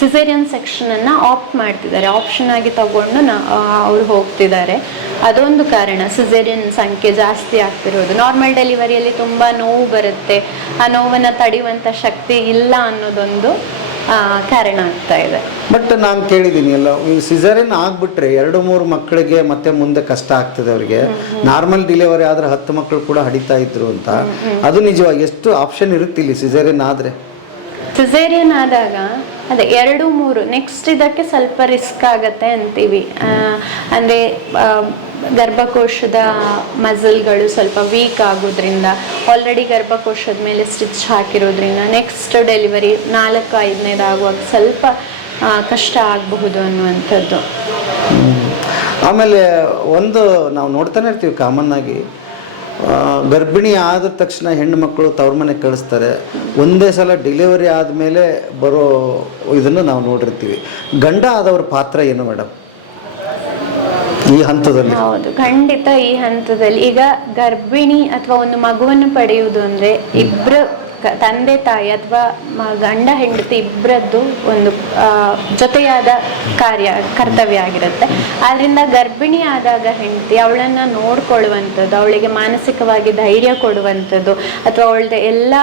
Speaker 1: ಸಿಸೇರಿಯನ್ ಅನ್ನ ಆಪ್ಟ್ ಮಾಡ್ತಿದ್ದಾರೆ. ಆಪ್ಷನ್ ಆಗಿ ತಗೊಂಡು ಅವ್ರು ಅವರು ಹೋಗ್ತಿದ್ದಾರೆ. ಅದೊಂದು ಕಾರಣ. ಸಿಸೇರಿಯನ್ ಸಂಖ್ಯೆ ಜಾಸ್ತಿ ಆಗ್ತಿರೋದು. ನಾರ್ಮಲ್ ಡೆಲಿವರಿಯಲ್ಲಿ ತುಂಬಾ ನೋವು ಬರುತ್ತೆ. ಆ ನೋವನ್ನ ತಡೆಯುವಂತ ಶಕ್ತಿ ಇಲ್ಲ ಅನ್ನೋದೊಂದು ಕಾರಣ ಆಗ್ತಾ ಇದೆ.
Speaker 2: ಬಟ್ ನಾನು ಕೇಳಿದೀನಿ ಎಲ್ಲ ಈ ಸಿಸರಿನ್ ಆಗ್ಬಿಟ್ರೆ ಎರಡು ಮೂರು ಮಕ್ಕಳಿಗೆ ಮತ್ತೆ ಮುಂದೆ ಕಷ್ಟ ಆಗ್ತದೆ ಅವರಿಗೆ. ನಾರ್ಮಲ್ ಡಿಲಿವರಿ ಆದ್ರೆ ಹತ್ತು ಮಕ್ಕಳು ಕೂಡ ಹಡಿತಾ ಇದ್ರು ಅಂತ. ಅದು ನಿಜವಾಗಿ ಎಷ್ಟು ಆಪ್ಷನ್ ಇರುತ್ತೆ ಇಲ್ಲಿ ಸಿಸರಿನ್ ಆದ್ರೆ?
Speaker 1: ಸಿಸೇರಿಯನ್ ಆದಾಗ ಅದೇ ಎರಡು ಮೂರು ನೆಕ್ಸ್ಟ್ ಇದಕ್ಕೆ ಸ್ವಲ್ಪ ರಿಸ್ಕ್ ಆಗತ್ತೆ ಅಂತೀವಿ. ಅಂದರೆ ಗರ್ಭಕೋಶದ ಮಸಲ್ಗಳು ಸ್ವಲ್ಪ ವೀಕ್ ಆಗೋದ್ರಿಂದ ಆಲ್ರೆಡಿ ಗರ್ಭಕೋಶದ ಮೇಲೆ ಸ್ಟಿಚ್ ಹಾಕಿರೋದ್ರಿಂದ ನೆಕ್ಸ್ಟ್ ಡೆಲಿವರಿ ನಾಲ್ಕು, ಐದನೇದಾಗುವಾಗ ಸ್ವಲ್ಪ ಕಷ್ಟ ಆಗಬಹುದು ಅನ್ನುವಂಥದ್ದು.
Speaker 2: ಆಮೇಲೆ ಒಂದು ನಾವು ನೋಡ್ತಾನೆ ಇರ್ತೀವಿ ಕಾಮನ್ ಆಗಿ. ಗರ್ಭಿಣಿ ಆದ ತಕ್ಷಣ ಹೆಣ್ಣು ಮಕ್ಕಳು ತವ್ರ ಮನೆಗೆ ಕಳಿಸ್ತಾರೆ. ಒಂದೇ ಸಲ ಡೆಲಿವರಿ ಆದಮೇಲೆ ಬರೋ ಇದನ್ನು ನಾವು ನೋಡಿರ್ತೀವಿ. ಗಂಡ ಆದವ್ರ ಪಾತ್ರ ಏನು ಮೇಡಮ್ ಈ ಹಂತದಲ್ಲಿ.
Speaker 1: ಹೌದು, ಖಂಡಿತ ಈ ಹಂತದಲ್ಲಿ. ಈಗ ಗರ್ಭಿಣಿ ಅಥವಾ ಒಂದು ಮಗುವನ್ನು ಪಡೆಯುವುದು ಅಂದ್ರೆ ಇಬ್ರು ತಂದೆ ತಾಯಿ ಅಥವಾ ಗಂಡ ಹೆಂಡತಿ ಇಬ್ಬರದ್ದು ಒಂದು ಜೊತೆಯಾದ ಕಾರ್ಯ, ಕರ್ತವ್ಯ ಆಗಿರುತ್ತೆ. ಆದ್ರಿಂದ ಗರ್ಭಿಣಿ ಆದಾಗ ಹೆಂಡತಿ ಅವಳನ್ನ ನೋಡ್ಕೊಳ್ಳುವಂಥದ್ದು, ಅವಳಿಗೆ ಮಾನಸಿಕವಾಗಿ ಧೈರ್ಯ ಕೊಡುವಂಥದ್ದು, ಅಥವಾ ಅವಳದ ಎಲ್ಲ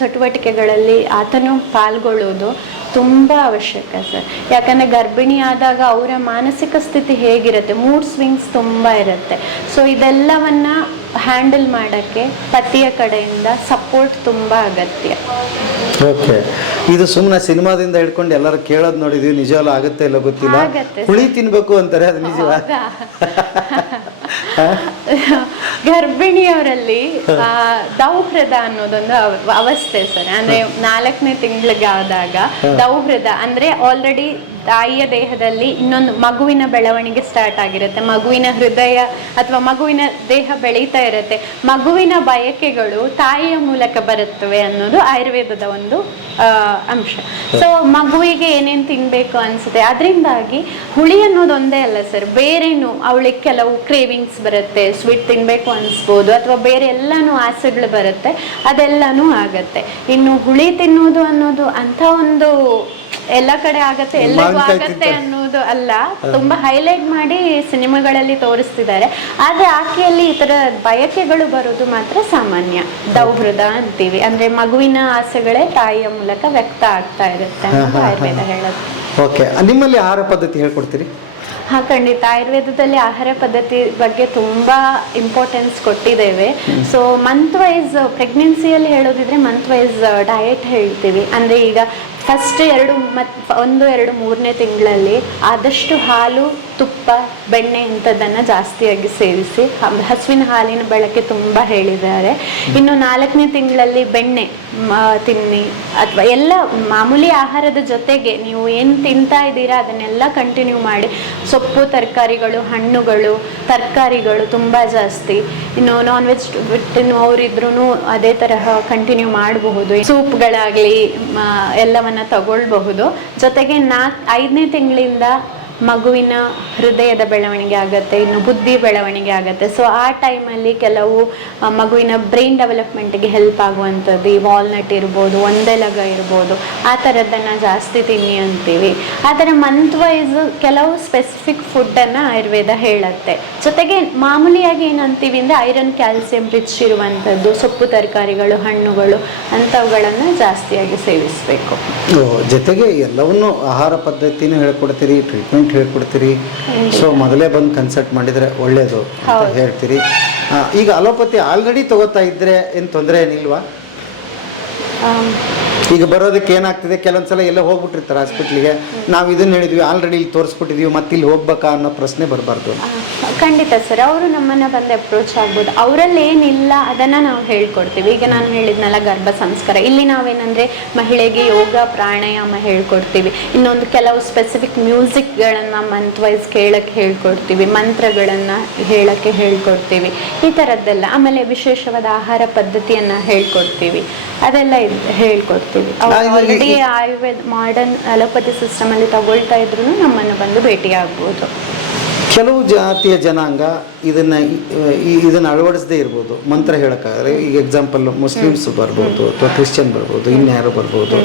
Speaker 1: ಚಟುವಟಿಕೆಗಳಲ್ಲಿ ಆತನು ಪಾಲ್ಗೊಳ್ಳುವುದು ತುಂಬ ಅವಶ್ಯಕ ಸರ್. ಯಾಕಂದರೆ ಗರ್ಭಿಣಿ ಆದಾಗ ಅವರ ಮಾನಸಿಕ ಸ್ಥಿತಿ ಹೇಗಿರುತ್ತೆ? ಮೂಡ್ ಸ್ವಿಂಗ್ಸ್ ತುಂಬ ಇರುತ್ತೆ. ಸೊ ಇದೆಲ್ಲವನ್ನು ಹ್ಯಾಂಡಲ್ ಮಾಡೋಕ್ಕೆ ಪತಿಯ ಕಡೆಯಿಂದ ಸಪೋರ್ಟ್ ತುಂಬ ಅಗತ್ಯ.
Speaker 2: ಓಕೆ. ಇದು ಸುಮ್ಮನೆ ಸಿನಿಮಾದಿಂದ ಹಿಡ್ಕೊಂಡು ಎಲ್ಲರೂ ಕೇಳೋದು ನೋಡಿದೀವಿ. ನಿಜವಲ್ಲ ಆಗುತ್ತೆ ಇಲ್ಲ ಗೊತ್ತಿಲ್ಲ? ಹುಳಿ ತಿನ್ಬೇಕು ಅಂತಾರೆ ಅದು ನಿಜವಾ?
Speaker 1: ಗರ್ಭಿಣಿಯವರಲ್ಲಿ ದೌಹೃದ ಅನ್ನೋದೊಂದು ಅವ- ಅವಸ್ಥೆ ಸರ್. ಅಂದ್ರೆ ನಾಲ್ಕನೇ ತಿಂಗಳಿಗೆ ಆದಾಗ ದೌಹೃದ ಅಂದ್ರೆ ಆಲ್ರೆಡಿ ತಾಯಿಯ ದೇಹದಲ್ಲಿ ಇನ್ನೊಂದು ಮಗುವಿನ ಬೆಳವಣಿಗೆ ಸ್ಟಾರ್ಟ್ ಆಗಿರುತ್ತೆ. ಮಗುವಿನ ಹೃದಯ ಅಥವಾ ಮಗುವಿನ ದೇಹ ಬೆಳೀತಾ ಇರುತ್ತೆ. ಮಗುವಿನ ಬಯಕೆಗಳು ತಾಯಿಯ ಮೂಲಕ ಬರುತ್ತವೆ ಅನ್ನೋದು ಆಯುರ್ವೇದದ ಒಂದು ಅಂಶ. ಸೊ ಮಗುವಿಗೆ ಏನೇನು ತಿನ್ಬೇಕು ಅನ್ಸುತ್ತೆ? ಅದರಿಂದಾಗಿ ಹುಳಿ ಅನ್ನೋದು ಒಂದೇ ಅಲ್ಲ ಸರ್ ಬೇರೇನು ಅವಳಿಗೆ ಕೆಲವು ಕ್ರೇವಿಂಗ್ಸ್ ಬರುತ್ತೆ. ಸ್ವೀಟ್ ತಿನ್ಬೇಕು ಅನ್ಸ್ಬೋದು ಅಥವಾ ಬೇರೆ ಎಲ್ಲಾನು ಆಸೆಗಳು ಬರುತ್ತೆ. ಅದೆಲ್ಲಾನು ಆಗತ್ತೆ. ಇನ್ನು ಹುಳಿ ತಿನ್ನೋದು ಅನ್ನೋದು ಅಂತ ಒಂದು ಎಲ್ಲ ಕಡೆ ಆಗತ್ತೆ ಎಲ್ಲರಿಗೂ ಆಗತ್ತೆ ಅನ್ನೋದು ಅಲ್ಲ ತುಂಬಾ ಹೈಲೈಟ್ ಮಾಡಿ ಸಿನಿಮಾಗಳಲ್ಲಿ ತೋರಿಸ್ತಿದ್ದಾರೆ. ಆದ್ರೆ ಆಕೆಯಲ್ಲಿ ಈ ತರ ಬಯಕೆಗಳು ಬರೋದು ಮಾತ್ರ ಸಾಮಾನ್ಯ. ದೌಹೃದ ಅಂತೀವಿ. ಅಂದ್ರೆ ಮಗುವಿನ ಆಸೆಗಳೇ ತಾಯಿಯ ಮೂಲಕ ವ್ಯಕ್ತ ಆಗ್ತಾ ಇರುತ್ತೆ. ಆಯುರ್ವೇದ ಹೇಳೋದು.
Speaker 2: ಓಕೆ. ನಿಮ್ಮಲ್ಲಿ ಆಹಾರ ಪದ್ಧತಿ ಹೇಳ್ಕೊಡ್ತೀರಿ?
Speaker 1: ಹಾ ಖಂಡಿತ. ಆಯುರ್ವೇದದಲ್ಲಿ ಆಹಾರ ಪದ್ಧತಿ ಬಗ್ಗೆ ತುಂಬಾ ಇಂಪಾರ್ಟೆನ್ಸ್ ಕೊಟ್ಟಿದ್ದೇವೆ. ಸೊ ಮಂತ್ ವೈಸ್ ಪ್ರೆಗ್ನೆನ್ಸಿಯಲ್ಲಿ ಹೇಳೋದಿದ್ರೆ ಮಂತ್ ವೈಸ್ ಡಯಟ್ ಹೇಳ್ತೀವಿ. ಅಂದ್ರೆ ಈಗ ಫಸ್ಟ್ ಎರಡು ಮತ್ ಒಂದು ಎರಡು ಮೂರನೇ ತಿಂಗಳಲ್ಲಿ ಆದಷ್ಟು ಹಾಲು ತುಪ್ಪ ಬೆಣ್ಣೆ ಇಂಥದ್ದನ್ನು ಜಾಸ್ತಿಯಾಗಿ ಸೇವಿಸಿ ಹಸುವಿನ ಹಾಲಿನ ಬಳಕೆ ತುಂಬ ಹೇಳಿದ್ದಾರೆ. ಇನ್ನು ನಾಲ್ಕನೇ ತಿಂಗಳಲ್ಲಿ ಬೆಣ್ಣೆ ತಿನ್ನಿ ಅಥವಾ ಎಲ್ಲ ಮಾಮೂಲಿ ಆಹಾರದ ಜೊತೆಗೆ ನೀವು ಏನು ತಿಂತಾ ಇದ್ದೀರಾ ಅದನ್ನೆಲ್ಲ ಕಂಟಿನ್ಯೂ ಮಾಡಿ. ಸೊಪ್ಪು ತರಕಾರಿಗಳು ಹಣ್ಣುಗಳು ತರಕಾರಿಗಳು ತುಂಬ ಜಾಸ್ತಿ. ಇನ್ನು ನಾನ್ ವೆಜ್ ತಿನ್ನುವವರಿದ್ರೂ ಅದೇ ತರಹ ಕಂಟಿನ್ಯೂ ಮಾಡಬಹುದು. ಸೂಪ್ಗಳಾಗಲಿ ಎಲ್ಲವನ್ನ ತಗೊಳ್ಬಹುದು. ಜೊತೆಗೆ ನಾಲ್ಕು ಐದನೇ ತಿಂಗಳಿಂದ ಮಗುವಿನ ಹೃದಯದ ಬೆಳವಣಿಗೆ ಆಗುತ್ತೆ, ಇನ್ನು ಬುದ್ಧಿ ಬೆಳವಣಿಗೆ ಆಗುತ್ತೆ. ಸೊ ಆ ಟೈಮಲ್ಲಿ ಕೆಲವು ಮಗುವಿನ ಬ್ರೈನ್ ಡೆವಲಪ್ಮೆಂಟ್ಗೆ ಹೆಲ್ಪ್ ಆಗುವಂಥದ್ದು, ಈ ವಾಲ್ನಟ್ ಇರ್ಬೋದು ಒಂದೆಲಗ ಇರ್ಬೋದು, ಆ ಥರದ್ದನ್ನು ಜಾಸ್ತಿ ತಿನ್ನಿ ಅಂತೀವಿ. ಆದರೆ ಮಂತ್ ವೈಸ್ ಕೆಲವು ಸ್ಪೆಸಿಫಿಕ್ ಫುಡ್ಡನ್ನು ಆಯುರ್ವೇದ ಹೇಳುತ್ತೆ. ಜೊತೆಗೆ ಮಾಮೂಲಿಯಾಗಿ ಏನಂತೀವಿ ಅಂದರೆ ಐರನ್ ಕ್ಯಾಲ್ಸಿಯಂ ರಿಚ್ ಇರುವಂಥದ್ದು, ಸೊಪ್ಪು, ತರಕಾರಿಗಳು, ಹಣ್ಣುಗಳು, ಅಂಥವುಗಳನ್ನು ಜಾಸ್ತಿಯಾಗಿ ಸೇವಿಸಬೇಕು.
Speaker 2: ಜೊತೆಗೆ ಎಲ್ಲವನ್ನು ಆಹಾರ ಪದ್ಧತಿನೂ ಹೇಳ್ಕೊಡ್ತೀರಿ ಟ್ರೀಟ್ಮೆಂಟ್ ಹೇಳ್ಕೊಡ್ತೀರಿ. ಸೊ ಮೊದಲೇ ಬಂದು ಕನ್ಸಲ್ಟ್ ಮಾಡಿದರೆ ಒಳ್ಳೆಯದು ಅಂತ ಹೇಳ್ತೀರಿ. ಆ, ಈಗ ಅಲೋಪತಿ ಆಲ್ರೆಡಿ ತಗೋತಾ ಇದ್ರೆ ಏನು ತೊಂದರೆ ಏನಿಲ್ವಾ? ಈಗ ಬರೋದಕ್ಕೆ ಏನಾಗ್ತಿದೆ? ಕೆಲವೊಂದ್ಸಲ ಎಲ್ಲ ಹೋಗ್ಬಿಟ್ಟಿರ್ತಾರೆ ಹಾಸ್ಪಿಟ್ಲಿಗೆ ನಾವು ಇದನ್ನ ಹೇಳಿದ್ವಿ ಆಲ್ರೆಡಿ ಇಲ್ಲಿ ತೋರಿಸ್ಬಿಟ್ಟಿದೀವಿ ಮತ್ತೆ ಇಲ್ಲಿ ಹೋಗ್ಬೇಕಾ ಅನ್ನೋ ಪ್ರಶ್ನೆ ಬರಬಾರ್ದು
Speaker 1: ಖಂಡಿತ ಸರ್ ಅವರು ನಮ್ಮನ್ನ ಬಂದು ಅಪ್ರೋಚ್ ಆಗ್ಬೋದು. ಅವರಲ್ಲಿ ಏನಿಲ್ಲ ಅದನ್ನ ನಾವು ಹೇಳ್ಕೊಡ್ತೀವಿ. ಈಗ ನಾನು ಹೇಳಿದ್ನಲ್ಲ ಗರ್ಭ ಸಂಸ್ಕಾರ. ಇಲ್ಲಿ ನಾವೇನಂದ್ರೆ ಮಹಿಳೆಗೆ ಯೋಗ ಪ್ರಾಣಾಯಾಮ ಹೇಳ್ಕೊಡ್ತೀವಿ. ಇನ್ನೊಂದು ಕೆಲವು ಸ್ಪೆಸಿಫಿಕ್ ಮ್ಯೂಸಿಕ್ಗಳನ್ನು ಮಂತ್ ವೈಸ್ ಕೇಳಕ್ಕೆ ಹೇಳ್ಕೊಡ್ತೀವಿ. ಮಂತ್ರಗಳನ್ನ ಹೇಳಕ್ಕೆ ಹೇಳ್ಕೊಡ್ತೀವಿ. ಈ ಥರದ್ದೆಲ್ಲ ಆಮೇಲೆ ವಿಶೇಷವಾದ ಆಹಾರ ಪದ್ಧತಿಯನ್ನ ಹೇಳ್ಕೊಡ್ತೀವಿ. ಅದೆಲ್ಲ ಇದ್- ಹೇಳ್ಕೊಡ್ತೀವಿ. Already Ayurveda modern allopathy system ಅಲ್ಲಿ ತಗೊಳ್ತಾ ಇದ್ರು ನಮ್ಮನ್ನು ಬಂದು ಭೇಟಿ ಆಗ್ಬೋದು
Speaker 2: ಕೆಲವು ಜಾತಿಯ ಜನಾಂಗ ಇದನ್ನ ಇದನ್ನ ಅಳವಡಿಸದೇ ಇರ್ಬೋದು. ಮಂತ್ರ ಹೇಳಕ್ಕಾದ್ರೆ ಈಗ ಎಕ್ಸಾಂಪಲ್ ಮುಸ್ಲಿಮ್ಸ್ ಬರ್ಬೋದು ಅಥವಾ ಕ್ರಿಶ್ಚಿಯನ್ ಬರ್ಬೋದು ಇನ್ಯಾರು ಬರ್ಬೋದು.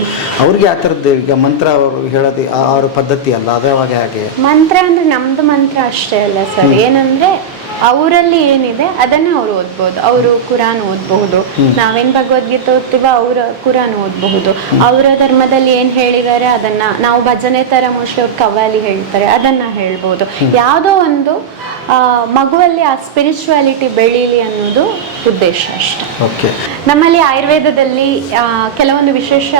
Speaker 2: ಅವ್ರಿಗೆ ಆ ಥರದ್ದು ಈಗ ಮಂತ್ರ ಅವರು ಹೇಳೋದು ಅವ್ರ ಪದ್ಧತಿ ಅಲ್ಲ ಅದೇ ಹಾಗೆ?
Speaker 1: ಮಂತ್ರ ಅಂದ್ರೆ ನಮ್ದು ಮಂತ್ರ ಅಷ್ಟೇ ಅಲ್ಲ ಸರ್. ಏನಂದ್ರೆ ಅವರಲ್ಲಿ ಏನಿದೆ ಅದನ್ನ ಅವ್ರು ಓದ್ಬೋದು. ಅವರು ಕುರಾನ್ ಓದ್ಬಹುದು. ನಾವೇನ್ ಭಗವದ್ಗೀತೆ ಓದ್ತೀವೋ ಅವ್ರ ಕುರಾನ್ ಓದ್ಬಹುದು. ಅವರ ಧರ್ಮದಲ್ಲಿ ಏನ್ ಹೇಳಿದ್ದಾರೆ ಅದನ್ನ ನಾವು ಭಜನೆ ತರ ಮೋಸ್ಟ್ಲಿ ಅವ್ರು ಕವಾಲಿ ಹೇಳ್ತಾರೆ ಅದನ್ನ ಹೇಳ್ಬಹುದು ಯಾವುದೋ ಒಂದು ಮಗುವಲ್ಲಿ ಆ ಸ್ಪಿರಿಚುವಾಲಿಟಿ ಬೆಳೀಲಿ ಅನ್ನೋದು ಉದ್ದೇಶ ಅಷ್ಟೆ.
Speaker 2: ಓಕೆ
Speaker 1: ನಮ್ಮಲ್ಲಿ ಆಯುರ್ವೇದದಲ್ಲಿ ಕೆಲವೊಂದು ವಿಶೇಷ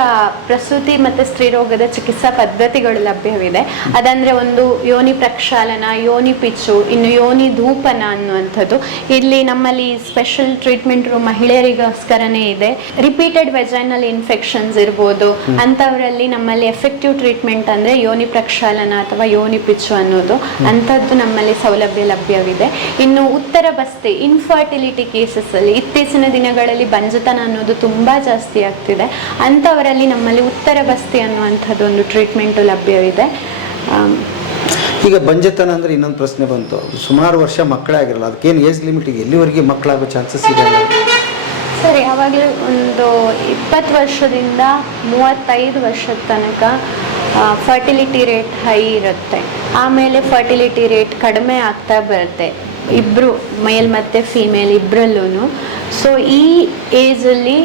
Speaker 1: ಪ್ರಸೂತಿ ಮತ್ತು ಸ್ತ್ರೀರೋಗದ ಚಿಕಿತ್ಸಾ ಪದ್ಧತಿಗಳು ಲಭ್ಯವಿದೆ. ಅದಂದ್ರೆ ಒಂದು ಯೋನಿ ಪ್ರಕ್ಷಾಲನ ಯೋನಿ ಪಿಚ್ಚು ಇನ್ನು ಯೋನಿ ಧೂಪನ ಅನ್ನುವಂಥದ್ದು. ಇಲ್ಲಿ ನಮ್ಮಲ್ಲಿ ಸ್ಪೆಷಲ್ ಟ್ರೀಟ್ಮೆಂಟ್ ರೂಮ್ ಮಹಿಳೆಯರಿಗೋಸ್ಕರನೇ ಇದೆ. ರಿಪೀಟೆಡ್ ವೆಜೈನಲ್ ಇನ್ಫೆಕ್ಷನ್ಸ್ ಇರ್ಬೋದು. ಅಂಥವರಲ್ಲಿ ನಮ್ಮಲ್ಲಿ ಎಫೆಕ್ಟಿವ್ ಟ್ರೀಟ್ಮೆಂಟ್ ಅಂದ್ರೆ ಯೋನಿ ಪ್ರಕ್ಷಾಲನ ಅಥವಾ ಯೋನಿ ಪಿಚ್ಚು ಅನ್ನೋದು. ಅಂಥದ್ದು ನಮ್ಮಲ್ಲಿ ಸೌಲಭ್ಯ ಲಭ್ಯವಿದೆ. ಇನ್ನು ಉತ್ತರ ಬಸ್ತಿ ಇನ್ಫರ್ಟಿಲಿಟಿ ಕೇಸಸ್ ಅಲ್ಲಿ ಇತ್ತೀಚಿನ ದಿನಗಳಲ್ಲಿ ಬಂಜತನ ಅನ್ನೋದು ತುಂಬಾ ಜಾಸ್ತಿ ಆಗ್ತಿದೆ. ಅಂಥವರಲ್ಲಿ ನಮ್ಮಲ್ಲಿ ಉತ್ತರ ಬಸ್ತಿ ಅನ್ನುವಂಥದ್ದು ಒಂದು ಟ್ರೀಟ್ಮೆಂಟು ಲಭ್ಯವಿದೆ
Speaker 2: ಈಗ ಬಂಜತನ ಅಂದ್ರೆ ಇನ್ನೊಂದು ಪ್ರಶ್ನೆ ಬಂತು. ಸುಮಾರು ವರ್ಷ ಮಕ್ಕಳೇ ಆಗಿರಲ್ಲ ಅದಕ್ಕೇನು ಏಜ್ ಲಿಮಿಟಿಗೆ ಎಲ್ಲಿವರೆಗೆ ಮಕ್ಕಳಾಗೋ ಚಾನ್ಸಸ್ ಇದೆ
Speaker 1: ಸರಿ ಯಾವಾಗಲೂ ಒಂದು ಇಪ್ಪತ್ತು ವರ್ಷದಿಂದ ಮೂವತ್ತೈದು ವರ್ಷದ ತನಕ ಫರ್ಟಿಲಿಟಿ ರೇಟ್ ಹೈ ಇರುತ್ತೆ. ಆಮೇಲೆ ಫರ್ಟಿಲಿಟಿ ರೇಟ್ ಕಡಿಮೆ ಆಗ್ತಾ ಬರುತ್ತೆ. ಇಬ್ಬರು ಮೇಲ್ ಮತ್ತು ಫೀಮೇಲ್ ಇಬ್ಬರಲ್ಲೂ ಸೊ ಈ ಏಜಲ್ಲಿ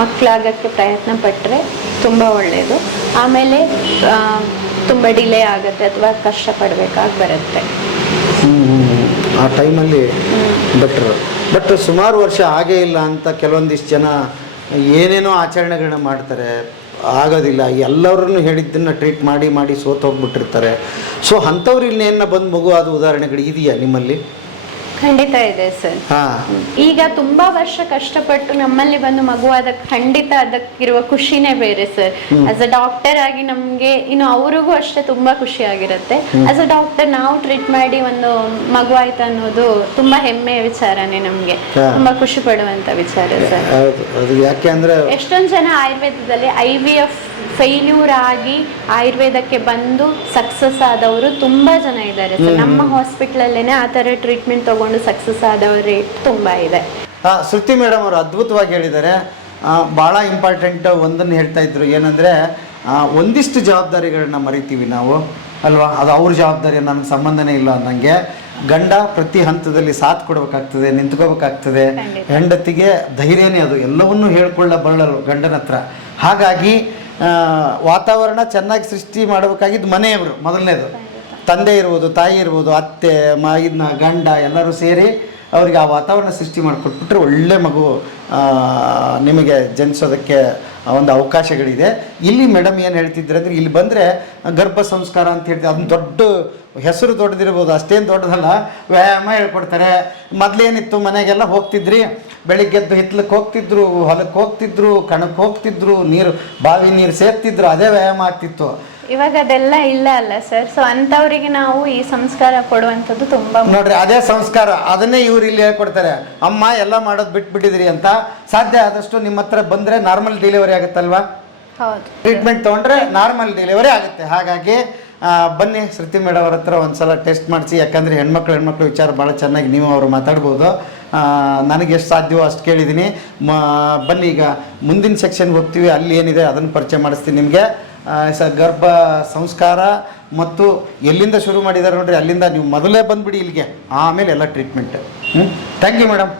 Speaker 1: ಮಕ್ಕಳಾಗಕ್ಕೆ ಪ್ರಯತ್ನ ಪಟ್ಟರೆ ತುಂಬ ಒಳ್ಳೆಯದು ಆಮೇಲೆ ತುಂಬ ಡಿಲೇ ಆಗುತ್ತೆ ಅಥವಾ ಕಷ್ಟಪಡಬೇಕಾಗಿ ಬರುತ್ತೆ.
Speaker 2: ಆ ಟೈಮಲ್ಲಿ ಬೆಟ್ರ್ ಬಟ್ ಸುಮಾರು ವರ್ಷ ಆಗೇ ಇಲ್ಲ ಅಂತ ಕೆಲವೊಂದಿಷ್ಟು ಜನ ಏನೇನೋ ಆಚರಣೆಗಳನ್ನ ಮಾಡ್ತಾರೆ. ಆಗೋದಿಲ್ಲ. ಎಲ್ಲರನ್ನು ಹೇಳಿದ್ದನ್ನು ಟ್ರೀಟ್ ಮಾಡಿ ಮಾಡಿ ಸೋತು ಹೋಗ್ಬಿಟ್ಟಿರ್ತಾರೆ ಸೊ ಅಂಥವ್ರು ಇನ್ನೇನ ಬಂದು ಮಗು ಆದ ಉದಾಹರಣೆಗಳು ಇದೆಯಾ ನಿಮ್ಮಲ್ಲಿ?
Speaker 1: ಖಂಡಿತ ಇದೆ ಸರ್ ಈಗ ತುಂಬಾ ವರ್ಷ ಕಷ್ಟಪಟ್ಟು ನಮ್ಮಲ್ಲಿ ಬಂದು ಮಗುವಾದ ಖಂಡಿತ ಅದಕ್ಕಿರುವ ಖುಷಿನೇ ಬೇರೆ ಸರ್ ಆಸ್ ಅ ಡಾಕ್ಟರ್ ಆಗಿ ನಮ್ಗೆ ಇನ್ನು ಅವ್ರಿಗೂ ಅಷ್ಟೇ ತುಂಬಾ ಖುಷಿ ಆಗಿರುತ್ತೆ. ಆಸ್ ಅ ಡಾಕ್ಟರ್ ನಾವು ಟ್ರೀಟ್ ಮಾಡಿ ಒಂದು ಮಗು ಆಯ್ತು ಅನ್ನೋದು ತುಂಬಾ ಹೆಮ್ಮೆಯ ವಿಚಾರನೇ ನಮ್ಗೆ. ತುಂಬಾ ಖುಷಿ ಪಡುವಂತ ವಿಚಾರ ಸರ್ ಎಷ್ಟೊಂದು ಜನ ಆಯುರ್ವೇದದಲ್ಲಿ ಐ ವಿ ಎಫ್ ಫೇಲ್ಯೂರ್ ಆಗಿ ಆಯುರ್ವೇದಕ್ಕೆ ಬಂದು ಸಕ್ಸಸ್ ಆದವರು ತುಂಬಾ ಜನ ಇದ್ದಾರೆ ಸರ್. ನಮ್ಮ ಹಾಸ್ಪಿಟ್ಲಲ್ಲೇನೆ ಆ ತರ ಟ್ರೀಟ್ಮೆಂಟ್ ತಗೊಂಡು ಸಕ್ಸಸ್ ಆದವ್ರ ರೇಟ್ ತುಂಬಾ ಇದೆ.
Speaker 2: ಶ್ರುತಿ ಮೇಡಮ್ ಅವರು ಅದ್ಭುತವಾಗಿ ಹೇಳಿದ್ದಾರೆ. ಬಹಳ ಭಾಳ ಇಂಪಾರ್ಟೆಂಟ್ ಒಂದನ್ನು ಹೇಳ್ತಾ ಇದ್ರು. ಏನಂದ್ರೆ ಒಂದಿಷ್ಟು ಜವಾಬ್ದಾರಿಗಳನ್ನ ಮರಿತೀವಿ ನಾವು ಅಲ್ವಾ? ಅದು ಅವ್ರ ಜವಾಬ್ದಾರಿ ನನ್ನ ಸಂಬಂಧನೇ ಇಲ್ಲ ಅನ್ನಂಗೆ ಗಂಡ ಪ್ರತಿ ಹಂತದಲ್ಲಿ ಸಾಥ್ ಕೊಡಬೇಕಾಗ್ತದೆ ನಿಂತ್ಕೋಬೇಕಾಗ್ತದೆ. ಹೆಂಡತಿಗೆ ಧೈರ್ಯನೇ ಅದು. ಎಲ್ಲವನ್ನೂ ಹೇಳ್ಕೊಳ್ಳಬಲ್ಲರು ಗಂಡನ ಹತ್ರ. ಹಾಗಾಗಿ ವಾತಾವರಣ ಚೆನ್ನಾಗಿ ಸೃಷ್ಟಿ ಮಾಡಬೇಕಾಗಿದ್ದು ಮನೆಯವರು, ಮೊದಲನೇದು. ತಂದೆ ಇರ್ಬೋದು, ತಾಯಿ ಇರ್ಬೋದು, ಅತ್ತೆ, ಮ ಇದನ್ನ ಗಂಡ ಎಲ್ಲರೂ ಸೇರಿ ಅವ್ರಿಗೆ ಆ ವಾತಾವರಣ ಸೃಷ್ಟಿ ಮಾಡಿಕೊಟ್ಬಿಟ್ರೆ ಒಳ್ಳೆ ಮಗು ನಿಮಗೆ ಜನಿಸೋದಕ್ಕೆ ಒಂದು ಅವಕಾಶಗಳಿದೆ. ಇಲ್ಲಿ ಮೇಡಮ್ ಏನು ಹೇಳ್ತಿದ್ರೆ ಅಂದರೆ, ಇಲ್ಲಿ ಬಂದರೆ ಗರ್ಭ ಸಂಸ್ಕಾರ ಅಂತ ಹೇಳ್ತೀವಿ ಅದನ್ನ ದೊಡ್ಡ ಹೆಸರು ದೊಡ್ಡದಿರ್ಬೋದು, ಅಷ್ಟೇನು ದೊಡ್ಡದಲ್ಲ. ವ್ಯಾಯಾಮ ಹೇಳ್ಕೊಡ್ತಾರೆ. ಮೊದಲೇನಿತ್ತು, ಮನೆಗೆಲ್ಲ ಹೋಗ್ತಿದ್ರಿ. ಬೆಳಿಗ್ಗೆದ್ದು ಹಿತ್ಲಕ್ಕೆ ಹೋಗ್ತಿದ್ರು ಹೊಲಕ್ಕೆ ಹೋಗ್ತಿದ್ರು ಕಣಕ್ಕೆ ಹೋಗ್ತಿದ್ರು, ನೀರು, ಬಾವಿ ನೀರು ಸೇರ್ತಿದ್ರು ಅದೇ ವ್ಯಾಯಾಮ ಆಗ್ತಿತ್ತು.
Speaker 1: ಇವಾಗ ಅದೆಲ್ಲ ಇಲ್ಲ ಅಲ್ಲ ಸರ್. ಸೊ ಅಂತವರಿಗೆ ನಾವು ಈ ಸಂಸ್ಕಾರ ಕೊಡುವಂಥದ್ದು ತುಂಬಾ ಮುಖ್ಯ.
Speaker 2: ನೋಡ್ರಿ ಅದೇ ಸಂಸ್ಕಾರ. ಅದನ್ನೇ ಇವ್ರು ಇಲ್ಲಿ ಹೇಳ್ಕೊಡ್ತಾರೆ. ಅಮ್ಮ ಎಲ್ಲ ಮಾಡೋದು ಬಿಟ್ಬಿಟ್ಟಿದ್ರಿ ಅಂತ. ಸಾಧ್ಯ ಆದಷ್ಟು ನಿಮ್ಮ ಹತ್ರ ಬಂದ್ರೆ ನಾರ್ಮಲ್ ಡೆಲಿವರಿ ಆಗುತ್ತಲ್ವಾ?
Speaker 1: ಹೌದು.
Speaker 2: ಟ್ರೀಟ್ಮೆಂಟ್ ತಗೊಂಡ್ರೆ ನಾರ್ಮಲ್ ಡೆಲಿವರಿ ಆಗುತ್ತೆ. ಹಾಗಾಗಿ ಆ, ಬನ್ನಿ ಶ್ರುತಿ ಮೇಡಮ್ ಅವ್ರ ಹತ್ರ ಒಂದ್ಸಲ ಟೆಸ್ಟ್ ಮಾಡಿಸಿ. ಯಾಕಂದರೆ ಹೆಣ್ಮಕ್ಳು ಹೆಣ್ಮಕ್ಳು ವಿಚಾರ ಭಾಳ ಚೆನ್ನಾಗಿ ನೀವು ಅವ್ರು ಮಾತಾಡ್ಬೋದು. ಆ, ನನಗೆ ಎಷ್ಟು ಸಾಧ್ಯವೋ ಅಷ್ಟು ಕೇಳಿದ್ದೀನಿ. ಮ ಬನ್ನಿ ಈಗ ಮುಂದಿನ ಸೆಕ್ಷನ್ಗೆ ಹೋಗ್ತೀವಿ. ಅಲ್ಲಿ ಏನಿದೆ ಅದನ್ನು ಪರಿಚಯ ಮಾಡಿಸ್ತೀನಿ ನಿಮಗೆ. ಸ ಗರ್ಭ ಸಂಸ್ಕಾರ ಮತ್ತು ಎಲ್ಲಿಂದ ಶುರು ಮಾಡಿದ್ದಾರೆ ನೋಡ್ರಿ, ಅಲ್ಲಿಂದ ನೀವು ಮೊದಲೇ ಬಂದುಬಿಡಿ ಇಲ್ಲಿಗೆ. ಆಮೇಲೆ ಎಲ್ಲ ಟ್ರೀಟ್ಮೆಂಟ್ ಹ್ಞೂ ಥ್ಯಾಂಕ್ ಯು ಮೇಡಮ್